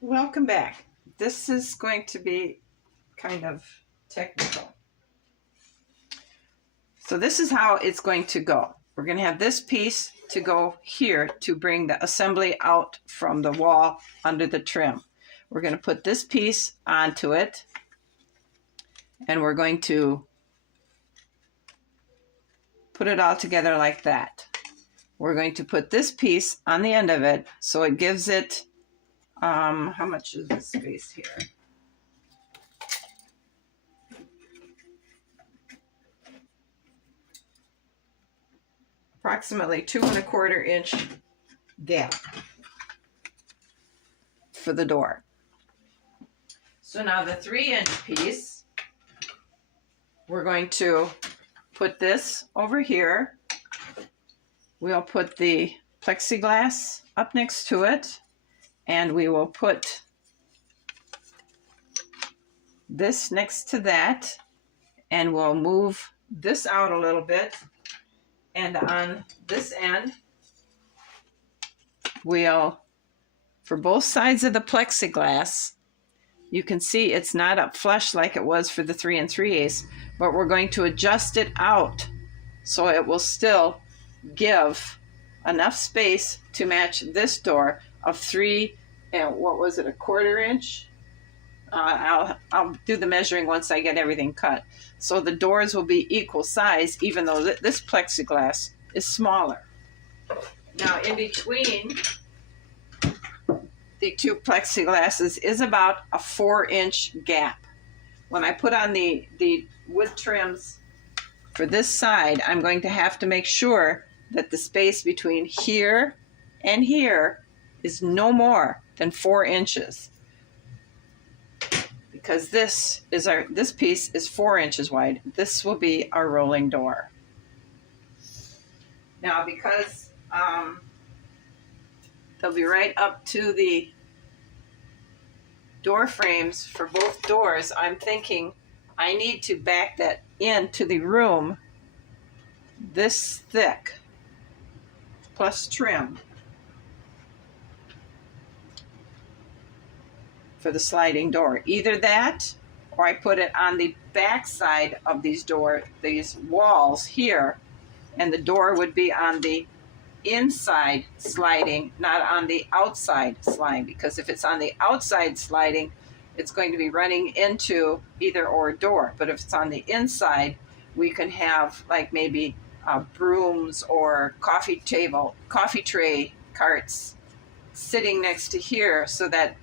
Welcome back. This is going to be kind of technical. So this is how it's going to go. We're going to have this piece to go here to bring the assembly out from the wall under the trim. We're going to put this piece onto it, and we're going to put it all together like that. We're going to put this piece on the end of it so it gives it how much is the space here? Approximately 2¼ inch gap for the door. So now the 3-inch piece, we're going to put this over here. We'll put the plexiglass up next to it, and we will put this next to that, and we'll move this out a little bit. And on this end, we'll, for both sides of the plexiglass, you can see it's not up flush like it was for the 3 3/8, but we're going to adjust it out so it will still give enough space to match this door of 3 and what was it, 1/4 inch? I'll do the measuring once I get everything cut. So the doors will be equal size, even though this plexiglass is smaller. Now in between the two plexiglasses is about a 4-inch gap. When I put on the wood trims for this side, I'm going to have to make sure that the space between here and here is no more than 4 inches. Because this piece is 4 inches wide. This will be our rolling door. Now, because they'll be right up to the door frames for both doors, I'm thinking I need to back that into the room this thick, plus trim, for the sliding door. Either that, or I put it on the back side of these walls here, and the door would be on the inside sliding, not on the outside sliding, because if it's on the outside sliding, it's going to be running into either or door. But if it's on the inside, we can have like maybe brooms or coffee tray carts sitting next to here so that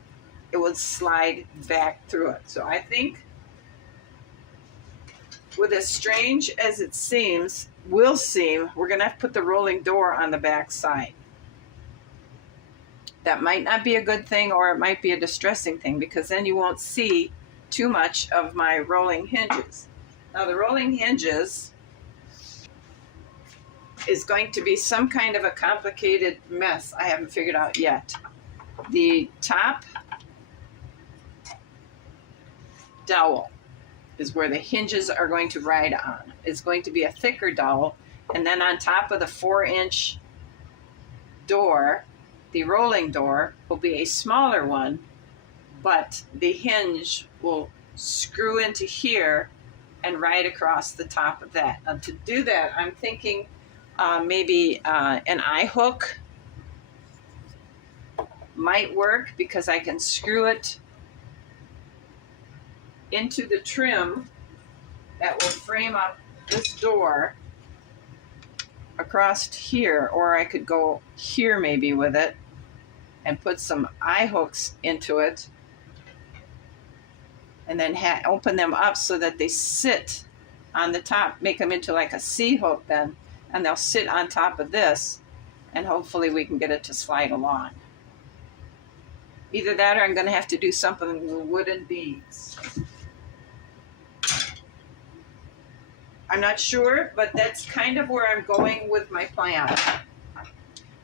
it would slide back through it. So I think, with as strange as it will seem, we're going to have to put the rolling door on the back side. That might not be a good thing, or it might be a distressing thing, because then you won't see too much of my rolling hinges. Now the rolling hinges is going to be some kind of a complicated mess I haven't figured out yet. The top dowel is where the hinges are going to ride on. It's going to be a thicker dowel, and then on top of the 4-inch door, the rolling door will be a smaller one, but the hinge will screw into here and ride across the top of that. Now to do that, I'm thinking maybe an eye hook might work, because I can screw it into the trim that will frame up this door across here, or I could go here maybe with it and put some eye hooks into it, and then open them up so that they sit on the top, make them into like a C-hook then, and they'll sit on top of this, and hopefully we can get it to slide along. Either that, or I'm going to have to do something with wooden beads. I'm not sure, but that's kind of where I'm going with my plan.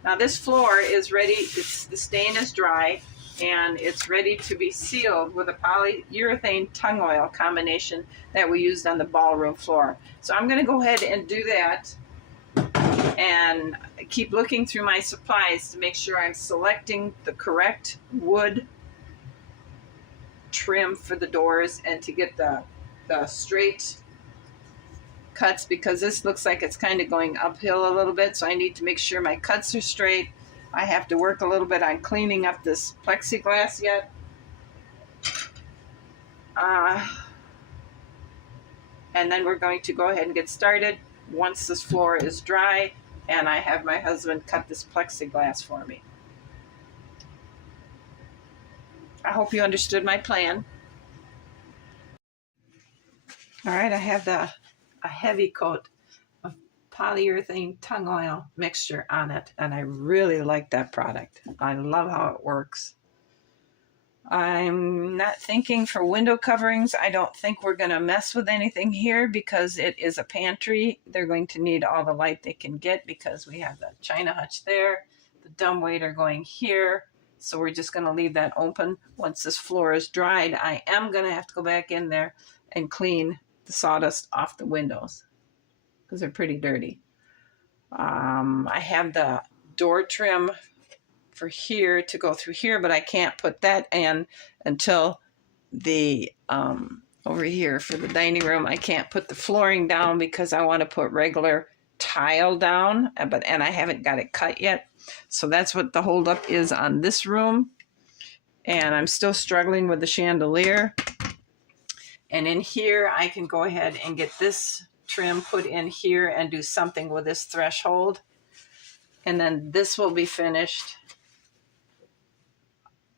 Now this floor is ready, the stain is dry, and it's ready to be sealed with a polyurethane tung oil combination that we used on the ballroom floor. So I'm going to go ahead and do that, and keep looking through my supplies to make sure I'm selecting the correct wood trim for the doors and to get the straight cuts, because this looks like it's kind of going uphill a little bit, so I need to make sure my cuts are straight. I have to work a little bit on cleaning up this plexiglass yet. And then we're going to go ahead and get started once this floor is dry and I have my husband cut this plexiglass for me. I hope you understood my plan. All right, I have a heavy coat of polyurethane tung oil mixture on it, and I really like that product. I love how it works. I'm not thinking for window coverings. I don't think we're going to mess with anything here because it is a pantry. They're going to need all the light they can get because we have the china hutch there, the dumbwaiter going here. So we're just going to leave that open. Once this floor is dried, I am going to have to go back in there and clean the sawdust off the windows because they're pretty dirty. I have the door trim for here to go through here, but I can't put that in until the over here for the dining room. I can't put the flooring down because I want to put regular tile down, and I haven't got it cut yet. So that's what the holdup is on this room. And I'm still struggling with the chandelier. And in here, I can go ahead and get this trim put in here and do something with this threshold. And then this will be finished.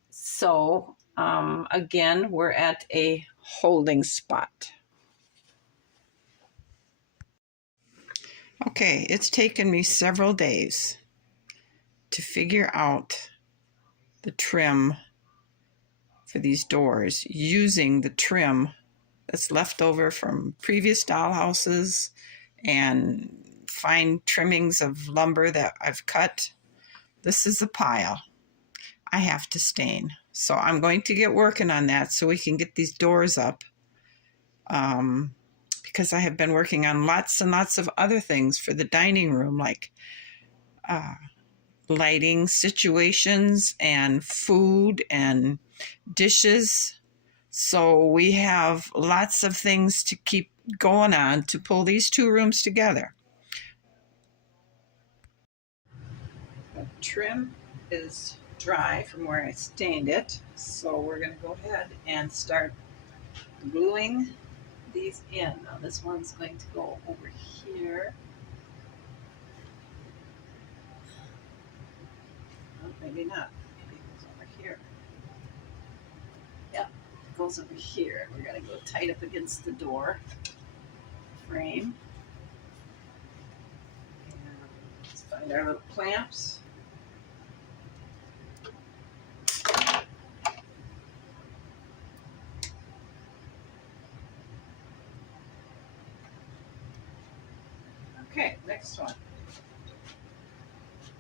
So again, we're at a holding spot. Okay, it's taken me several days to figure out the trim for these doors using the trim that's left over from previous dollhouses and fine trimmings of lumber that I've cut. This is a pile I have to stain. So I'm going to get working on that so we can get these doors up. Because I have been working on lots and lots of other things for the dining room, like lighting situations and food and dishes. So we have lots of things to keep going on to pull these two rooms together. The trim is dry from where I stained it, so we're going to go ahead and start gluing these in. Now this one's going to go over here. Oh, maybe not. Maybe it goes over here. Yep, it goes over here. We're going to go tight up against the door frame. And let's find our little clamps. Okay, next one.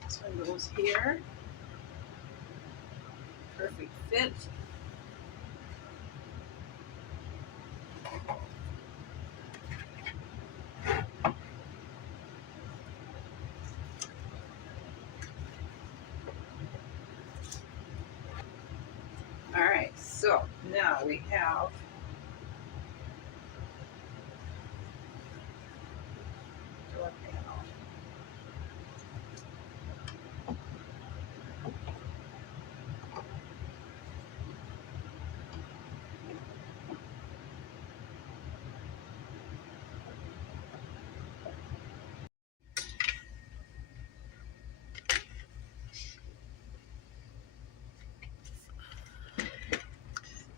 This one goes here. Perfect fit. All right, so now we have door panel.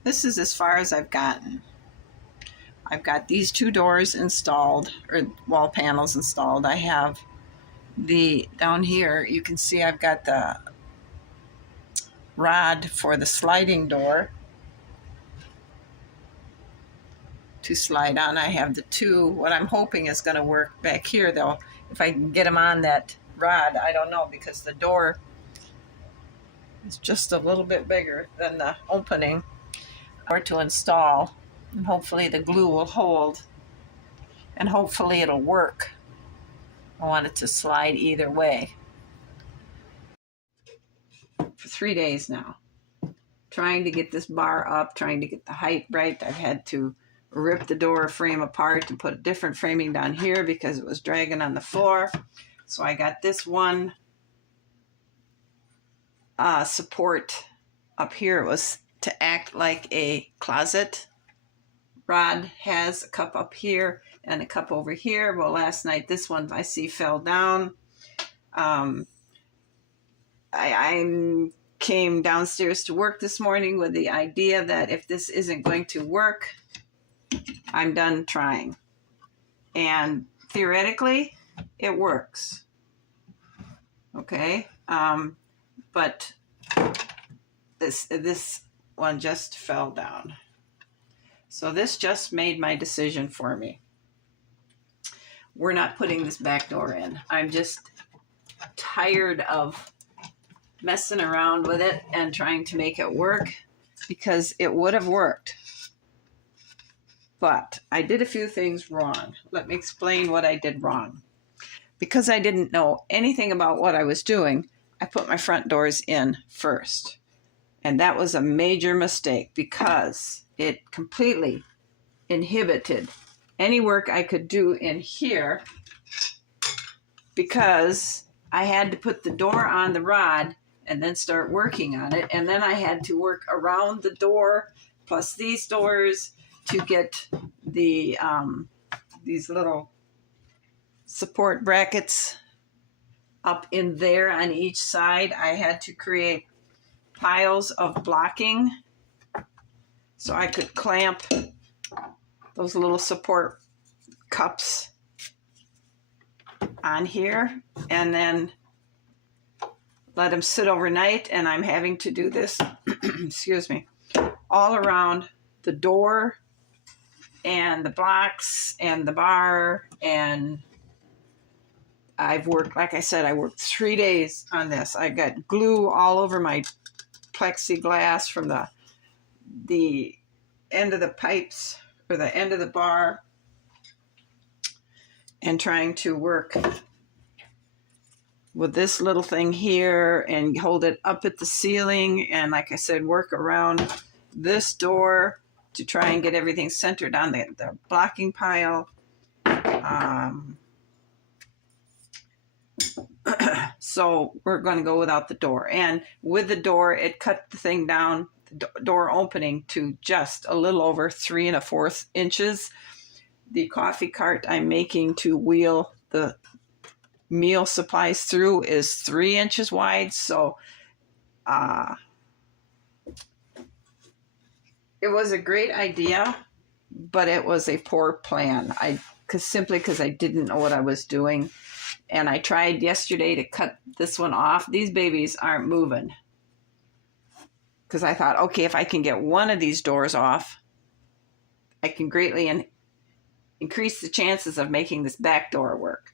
This is as far as I've gotten. I've got these two doors installed, or wall panels installed. I have the, down here, you can see I've got the rod for the sliding door to slide on. I have the two, what I'm hoping is going to work back here though. If I can get them on that rod, I don't know, because the door is just a little bit bigger than the opening. Or to install, and hopefully the glue will hold, and hopefully it'll work. I want it to slide either way. For 3 days now, trying to get this bar up, trying to get the height right. I've had to rip the door frame apart and put different framing down here because it was dragging on the floor. So I got this one support up here. It was to act like a closet. Rod has a cup up here and a cup over here. Well, last night this one I see fell down. I came downstairs to work this morning with the idea that if this isn't going to work, I'm done trying. And theoretically, it works. Okay, but this one just fell down. So this just made my decision for me. We're not putting this back door in. I'm just tired of messing around with it and trying to make it work, because it would have worked. But I did a few things wrong. Let me explain what I did wrong. Because I didn't know anything about what I was doing, I put my front doors in first. And that was a major mistake because it completely inhibited any work I could do in here, because I had to put the door on the rod and then start working on it. And then I had to work around the door plus these doors to get the these little support brackets up in there on each side. I had to create piles of blocking so I could clamp those little support cups on here and then let them sit overnight. And I'm having to do this, excuse me, all around the door and the blocks and the bar. And I've worked, like I said, I worked 3 days on this. I got glue all over my plexiglass from the end of the pipes or the end of the bar, and trying to work with this little thing here and hold it up at the ceiling. And like I said, work around this door to try and get everything centered on the blocking pile. So we're going to go without the door. And with the door, it cut the thing down, the door opening, to just a little over 3 1/4 inches. The coffee cart I'm making to wheel the meal supplies through is 3 inches wide. So it was a great idea, but it was a poor plan. Simply because I didn't know what I was doing. And I tried yesterday to cut this one off. These babies aren't moving. Because I thought, okay, if I can get one of these doors off, I can greatly increase the chances of making this back door work.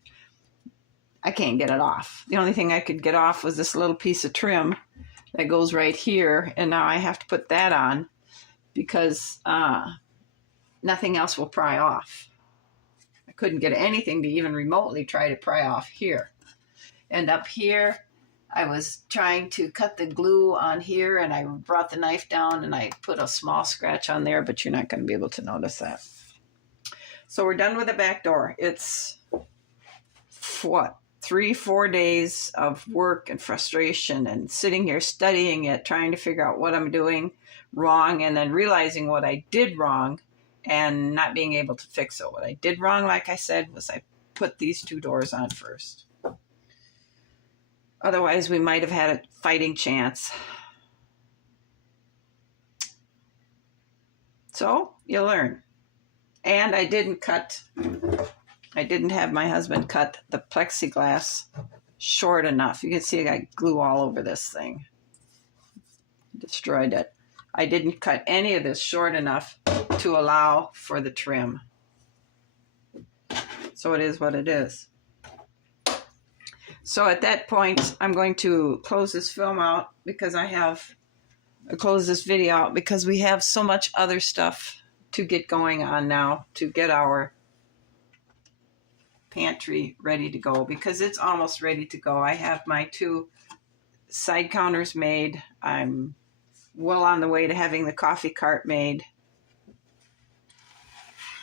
I can't get it off. The only thing I could get off was this little piece of trim that goes right here. And now I have to put that on because nothing else will pry off. I couldn't get anything to even remotely try to pry off here. And up here, I was trying to cut the glue on here, and I brought the knife down and I put a small scratch on there, but you're not going to be able to notice that. So we're done with the back door. It's what, 3-4 days of work and frustration and sitting here studying it, trying to figure out what I'm doing wrong, and then realizing what I did wrong and not being able to fix it. What I did wrong, like I said, was I put these 2 doors on first. Otherwise, we might have had a fighting chance. So you learn. And I didn't have my husband cut the plexiglass short enough. You can see I got glue all over this thing. Destroyed it. I didn't cut any of this short enough to allow for the trim. So it is what it is. So at that point, I'm going to close this film out because close this video out because we have so much other stuff to get going on now to get our pantry ready to go, because it's almost ready to go. I have my 2 side counters made. I'm well on the way to having the coffee cart made.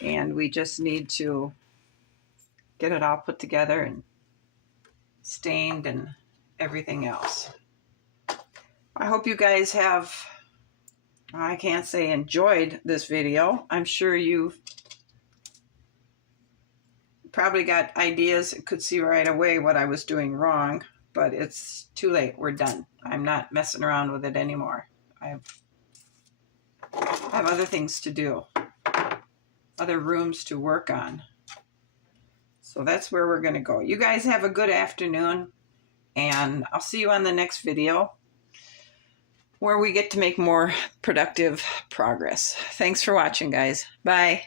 And we just need to get it all put together and stained and everything else. I hope you guys have, I can't say enjoyed this video. I'm sure you probably got ideas, could see right away what I was doing wrong, but it's too late. We're done. I'm not messing around with it anymore. I have other things to do, other rooms to work on. So that's where we're going to go. You guys have a good afternoon, and I'll see you on the next video where we get to make more productive progress. Thanks for watching, guys. Bye.